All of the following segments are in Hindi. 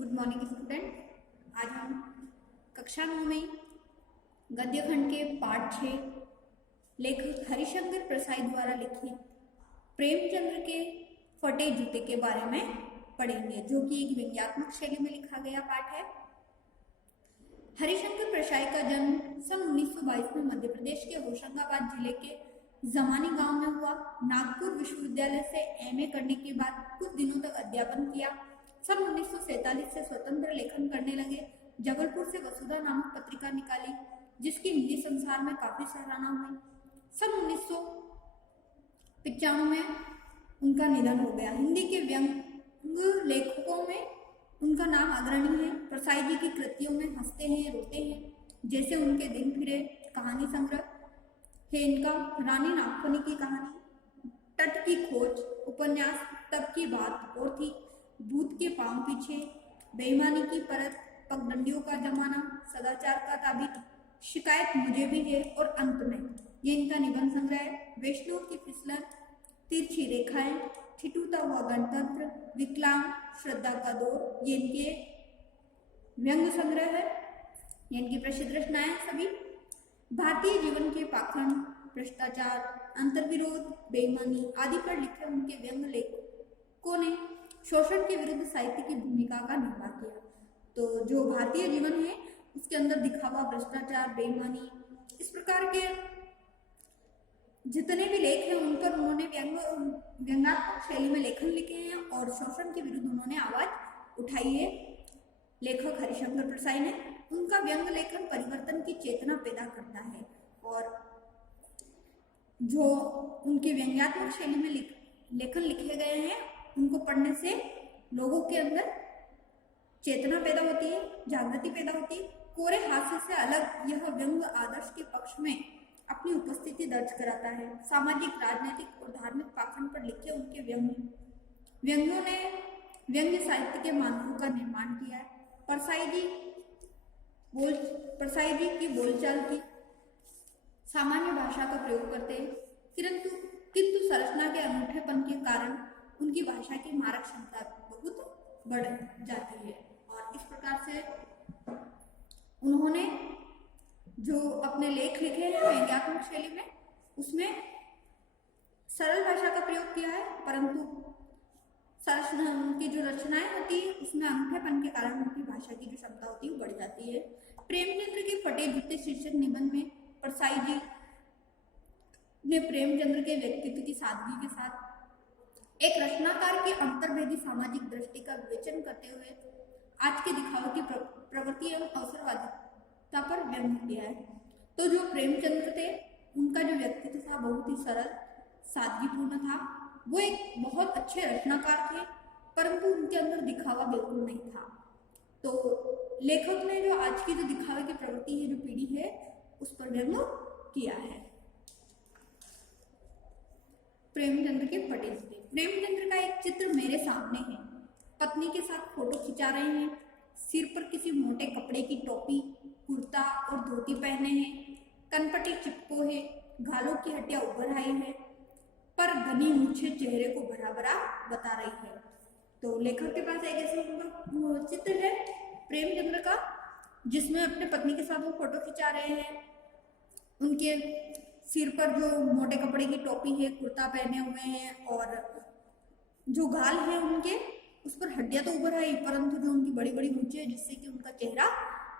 Good morning student. आज हम कक्षा 9 में गद्य खंड के पाठ 6 लेखक हरिशंकर प्रसाई द्वारा लिखित प्रेमचंद्र के फटे जूते के बारे में पढ़ेंगे, जो कि एक व्यंग्यात्मक शैली में लिखा गया पाठ है। हरिशंकर प्रसाई का जन्म सन 1922 में मध्य प्रदेश के होशंगाबाद जिले के जमानी गांव में हुआ। नागपुर विश्वविद्यालय से एमए करने के बाद कुछ दिनों तक अध्यापन किया। सन 1947 से स्वतंत्र लेखन करने लगे। जबलपुर से वसुधा नामक पत्रिका निकाली, जिसकी हिंदी संसार में काफी सराहना हुई। सन 1995 में उनका निधन हो गया। हिंदी के व्यंग्य लेखकों में उनका नाम अग्रणी है। प्रसाई जी की कृतियों में हंसते हैं, रोते हैं, जैसे उनके दिन फिरे कहानी संग्रह है इनका, रानी नागफनी की कहानी, तट की खोज उपन्यास, तब की बात और थी, भूत के पांव पीछे, बेईमानी की परत, पगडंडियों का जमाना, सदाचार का ताबीत, शिकायत मुझे भी है और अंत में, ये इनका निबंध संग्रह है। वैष्णव की फिसलन, तिरछी रेखाएं, ठिठुरता हुआ गणतंत्र, विकलांग, श्रद्धा का दौर, ये इनके व्यंग्य संग्रह है। ये इनकी प्रसिद्ध रचनाएं सभी। भारतीय जीवन के पाखंड, भ्रष्टाचार, अंतर्विरोध, बेईमानी आदि पर लिखे उनके व्यंग्य लेखकों ने शोषण के विरुद्ध साहित्य की भूमिका का निर्वाह किया। तो जो भारतीय जीवन है उसके अंदर दिखावा, भ्रष्टाचार, बेईमानी, इस प्रकार के जितने भी लेख हैं उन पर उन्होंने व्यंग्यात्मक शैली में लेखन लिखे हैं और शोषण के विरुद्ध उन्होंने आवाज उठाई है। लेखक हरिशंकर प्रसाई ने उनका व्यंग्य लेखन परिवर्तन की चेतना पैदा करता है और जो उनके व्यंग्यात्मक शैली में लेखन लिखे गए हैं उनको पढ़ने से लोगों के अंदर चेतना पैदा होती है, जागृति पैदा होती है। कोरे हास्य से अलग यह व्यंग्य आदर्श के पक्ष में अपनी उपस्थिति दर्ज कराता है। सामाजिक, राजनीतिक और धार्मिक पाखंड पर लिखे उनके व्यंग्यों ने व्यंग्य साहित्य के मानकों का निर्माण किया है। प्रसाई जी की बोलचाल की सामान्य भाषा का प्रयोग करते हैं, किंतु संरचना के अनूठेपन के कारण उनकी भाषा की मारक क्षमता बहुत बढ़ जाती है। और इस प्रकार से उन्होंने जो अपने लेख लिखे हैं व्यंग्यात्मक शैली में, उसमें सरल भाषा का प्रयोग किया है, परंतु संरचना उनकी जो रचनाएं होती है उसमें अनूठेपन के कारण उनकी भाषा की जो क्षमता होती है वो बढ़ जाती है। प्रेमचंद्र के फटे जूते शीर्षक निबंध में प्रसाई जी ने प्रेमचंद्र के व्यक्तित्व की सादगी के साथ एक रचनाकार की अंतर्भेदी सामाजिक दृष्टि का विवेचन करते हुए आज के दिखावे की प्रवृत्ति एवं अवसरवादिता पर व्यंग्य किया है। तो जो प्रेमचंद्र थे उनका जो व्यक्तित्व था बहुत ही सरल, सादगीपूर्ण था। वो एक बहुत अच्छे रचनाकार थे, परंतु उनके अंदर दिखावा बिल्कुल नहीं था। तो लेखक ने जो आज की जो दिखावे की प्रवृत्ति है, जो पीढ़ी है, उस पर व्यंग्य किया है। प्रेमचंद्र के फटे जूते। प्रेमचंद्र का एक चित्र मेरे सामने है। पत्नी के साथ फोटो खिंचा रहे हैं, सिर पर किसी मोटे कपड़े की टोपी, कुर्ता और धोती पहने हैं, कनपटी चिपको है, गालों की हड्डियां उभर आई है, पर घनी मूछें चेहरे को भरा भरा बता रही है। तो लेखक के पास एक ऐसा चित्र है प्रेमचंद्र का, जिसमें अपने पत्नी के साथ वो फोटो खिंचा रहे हैं। उनके सिर पर जो मोटे कपड़े की टोपी है, कुर्ता पहने हुए हैं और जो गाल है उनके उस पर हड्डियां तो उभर आई, परंतु जो उनकी बड़ी बड़ी मूछें है जिससे कि उनका चेहरा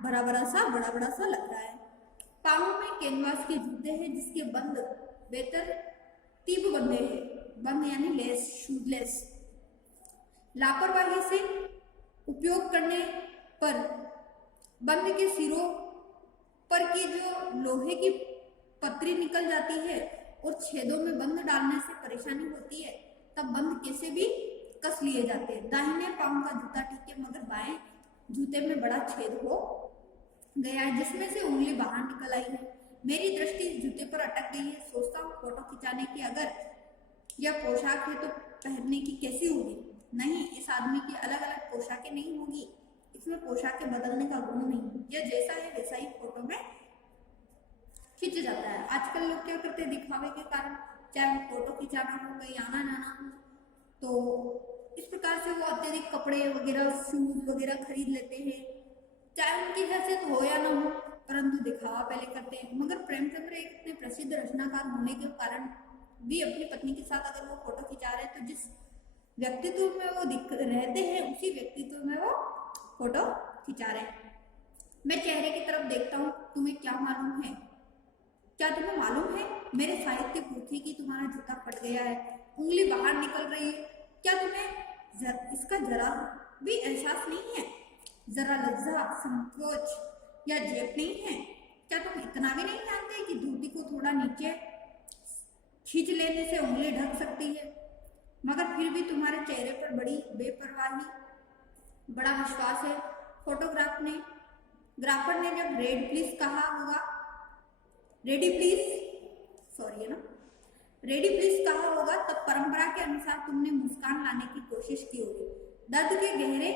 भरा भरा सा, बड़ा बड़ा सा लग रहा है। पांव में कैनवास के जूते हैं जिसके बंद बेहतर तीब बंधे हैं, बंद यानी लेस, शूजलेस। लापरवाही से उपयोग करने पर बंद के सिरों पर की जो लोहे की पतरी निकल जाती है और छेदों में बंद डालने से परेशानी होती है, तब बंद कैसे भी कस लिए जाते हैं। दाहिने पांव का जूता ठीक है, मगर बाएं जूते में बड़ा छेद हो गया है जिसमें से उंगली बाहर निकल आई है। मेरी दृष्टि इस जूते पर अटक गई है। सोचता हूँ फोटो खिंचाने की अगर यह पोशाक है तो पहनने की कैसी होगी। नहीं, इस आदमी की अलग अलग पोशाकें नहीं होगी, इसमें पोशाकें बदलने का गुण नहीं, यह जैसा है वैसा ही फोटो में खिंच जाता है। आजकल लोग क्या करते हैं, दिखावे के कारण, चाहे वो फोटो खिंचाना हो, कहीं आना जाना हो, तो इस प्रकार से वो अत्यधिक कपड़े वगैरह, शूज वगैरह खरीद लेते हैं, चाहे उनकी हैसियत हो या ना हो, परंतु दिखावा पहले करते हैं। मगर प्रेमचंद्र एक इतने प्रसिद्ध रचनाकार होने के कारण भी अपनी पत्नी के साथ अगर वो फोटो खिंचा रहे हैं तो जिस व्यक्तित्व में वो रहते हैं उसी व्यक्तित्व में वो फोटो खिंचा रहे हैं। मैं चेहरे की तरफ देखता हूँ, तुम्हें क्या मालूम है? क्या तुम्हें मालूम है मेरे साहित्य पोथी की तुम्हारा जूता फट गया है, उंगली बाहर निकल रही है? क्या तुम्हें इसका जरा भी एहसास नहीं है? जरा लज्जा, संकोच या जेब नहीं है? क्या तुम इतना भी नहीं जानते कि धोती को थोड़ा नीचे खींच लेने से उंगली ढक सकती है? मगर फिर भी तुम्हारे चेहरे पर बड़ी बेपरवाही, बड़ा विश्वास है। ग्राफर ने जब रेडी प्लीज कहा होगा, रेडी प्लीज कहा होगा, तब परंपरा के अनुसार तुमने मुस्कान लाने की कोशिश की होगी। दर्द के गहरे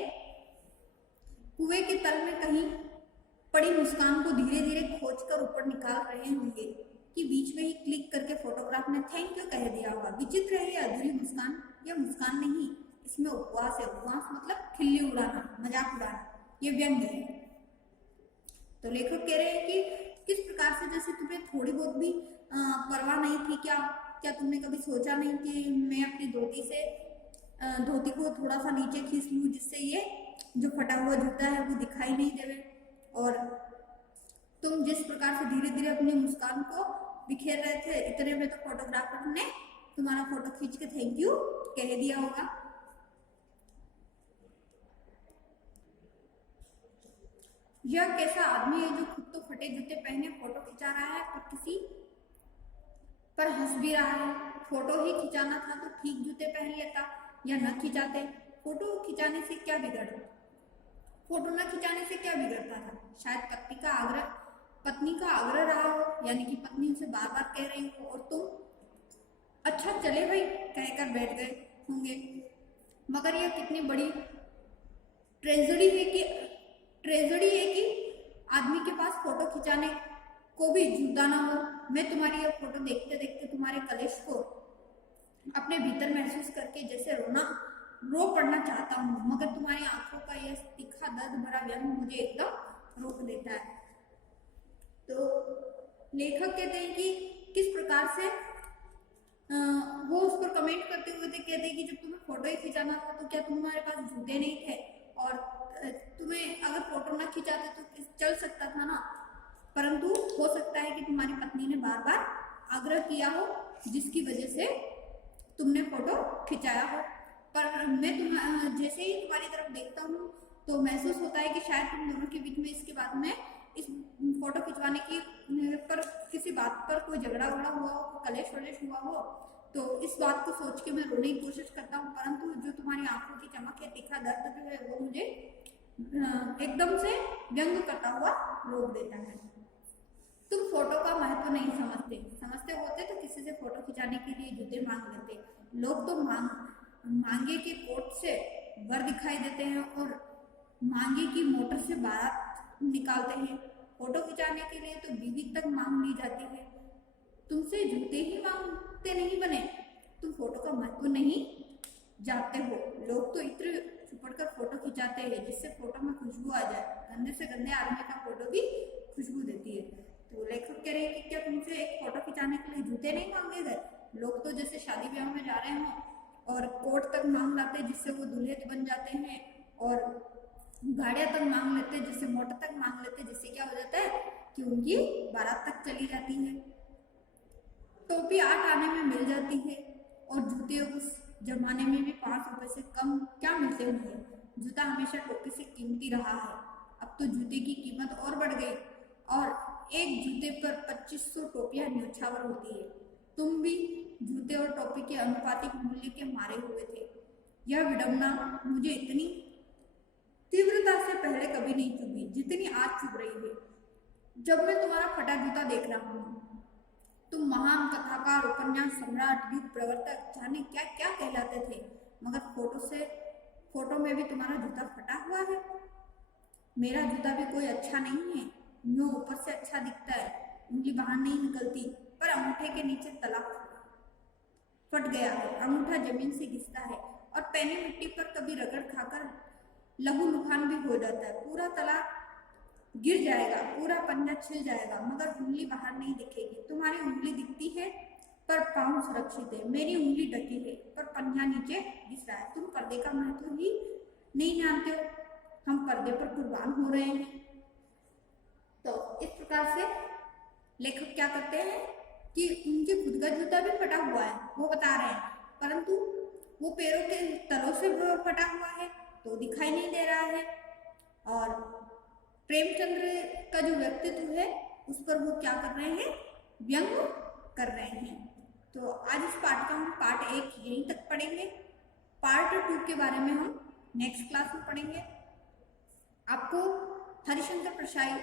कुएं के तल में कहीं पड़ी मुस्कान को धीरे धीरे खोजकर ऊपर निकाल रहे होंगे कि बीच में ही क्लिक करके फोटोग्राफ ने थैंक यू कह दिया होगा। विचित्र है ये अधूरी मुस्कान। यह मुस्कान नहीं, इसमें उपवास है। उपवास मतलब खिल्ली उड़ाना, मजाक उड़ाना, ये व्यंग है। तो लेखक कह रहे हैं कि किस प्रकार से जैसे तुम्हें थोड़ी बहुत भी परवाह नहीं थी क्या तुमने कभी सोचा नहीं कि मैं अपनी धोती को थोड़ा सा नीचे खींच लूं जिससे ये जो फटा हुआ जूता है वो दिखाई नहीं देवे। और तुम जिस प्रकार से धीरे धीरे अपनी मुस्कान को बिखेर रहे थे, इतने में तो फोटोग्राफर ने तुम्हारा फोटो खींच के थैंक यू कह दिया होगा। यह कैसा आदमी है जो खुद तो फटे जूते पहने फोटो खिंचा रहा है और किसी पर हंस भी रहा है? फोटो ही खिंचाना था तो ठीक जूते पहन लेता या न खिंचाते। फोटो खिंचाने से क्या बिगड़ता? फोटो न खिंचाने से क्या बिगड़ता था? शायद पत्नी का आग्रह रहा हो, यानी कि पत्नी उसे बार बार कह रही हो और तुम अच्छा चले भाई कहकर बैठ गए होंगे। मगर यह कितनी बड़ी ट्रेजेडी है कि आदमी के पास फोटो खिंचाने को भी जूता ना हो। मैं तुम्हारी यह फोटो देखते देखते तुम्हारे कलेश को अपने भीतर महसूस करके जैसे रो पड़ना चाहता हूँ, मगर तुम्हारी आंखों का यह तीखा दर्द भरा व्यंग मुझे एकदम रोक देता है। तो लेखक कहते हैं कि किस प्रकार से वो उस पर कमेंट करते हुए थे, कहते हैं कि जब तुम्हें फोटो ही खिंचाना था तो क्या तुम्हारे पास जूते नहीं थे? और तुम्हें अगर फोटो ना खिंचाते तो चल सकता था ना, परंतु हो सकता है कि तुम्हारी पत्नी ने बार बार आग्रह किया हो जिसकी वजह से तुमने फोटो खिंचाया हो। पर मैं जैसे ही तुम्हारी तरफ देखता हूँ तो महसूस होता है कि शायद तुम दोनों के बीच में इसके बाद में इस फोटो खिंचवाने की पर किसी बात पर कोई झगड़ा हुआ हो, कलेश वलेश हुआ हो, तो इस बात को सोच के मैं रोने की कोशिश करता हूँ, परंतु जो तुम्हारी आंखों की चमक है, तीखा दर्द जो है वो मुझे एकदम से व्यंग करता हुआ रोक देता है। तुम फोटो का महत्व नहीं समझते होते तो किसी से फोटो खिंचाने के लिए जूते मांग लेते। लोग तो मांगे के कोट से वर दिखाई देते हैं और मांगे की मोटर से बारात निकालते हैं। फोटो खिंचाने के लिए तो बीवी तक मांग ली जाती है। तुमसे जूते ही मांगते नहीं बने, तुम फोटो का महत्व नहीं जानते हो। लोग तो इत्र छुपड़कर फोटो खिंचाते हैं जिससे फोटो में खुशबू आ जाए। गंदे से गंदे आदमी का फोटो भी खुशबू देती है। तो लेखक कह रहे हैं कि क्या तुमसे एक फोटो खिंचाने के लिए जूते नहीं मांगे गए? लोग तो जैसे शादी ब्याह में जा रहे हों और कोट तक मांग लाते जिससे वो दूल्हे बन जाते हैं, और गाड़ियां तक मांग लेते जिससे मोटर तक मांग लेते, जिससे क्या हो जाता है कि उनकी बारात तक चली जाती है। टोपी 8 आने में मिल जाती है और जूते उस जमाने में भी 5 रुपए से कम क्या मिलते होंगे। जूता हमेशा टोपी से कीमती रहा है। अब तो जूते की कीमत और बढ़ गई और एक जूते पर 2500 टोपियां न्यौछावर होती है। तुम भी जूते और टोपी के अनुपातिक मूल्य के मारे हुए थे। यह विडंबना मुझे इतनी तीव्रता से पहले कभी नहीं चुभी जितनी आज चुभ रही है जब मैं तुम्हारा फटा जूता देख रहा हूँ। तुम महान कथाकार, उपन्यास सम्राट, युग प्रवर्तक, जाने क्या क्या कहलाते थे, मगर फोटो में भी तुम्हारा जूता फटा हुआ है। मेरा जूता भी कोई अच्छा नहीं है। यूं ऊपर से अच्छा दिखता है, उंगली बाहर नहीं निकलती, पर अंगूठे के नीचे तला फट गया है। अंगूठा जमीन से घिसता है और पैनी मिट्टी पर कभी रगड़ खाकर लहूलुहान भी हो जाता है। पूरा तला गिर जाएगा, पूरा पंजा छिल जाएगा, मगर उंगली बाहर नहीं दिखेगी। तुम्हारी उंगली दिखती है पर पाँव सुरक्षित है, मेरी उंगली ढकी है पर पंजा नीचे दिख रहा है। तुम पर्दे का महत्व ही नहीं जानते हो, हम पर्दे पर कुर्बान हो रहे हैं। तो इस प्रकार से लेखक क्या करते हैं कि उनके खुद का जूता भी फटा हुआ है, वो बता रहे हैं, परंतु वो पैरों के तलों से फटा हुआ है तो दिखाई नहीं दे रहा है। और प्रेमचंद्र का जो व्यक्तित्व है उस पर वो क्या कर रहे हैं, व्यंग कर रहे हैं। तो आज इस पाठ का हम पार्ट 1 यहीं तक पढ़ेंगे। पार्ट 2 के बारे में हम नेक्स्ट क्लास में पढ़ेंगे। आपको हरिशंकर प्रसाई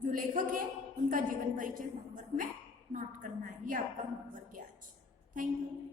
जो लेखक हैं उनका जीवन परिचय होमवर्क में नोट करना है। ये आपका होमवर्क है आज। Thank you.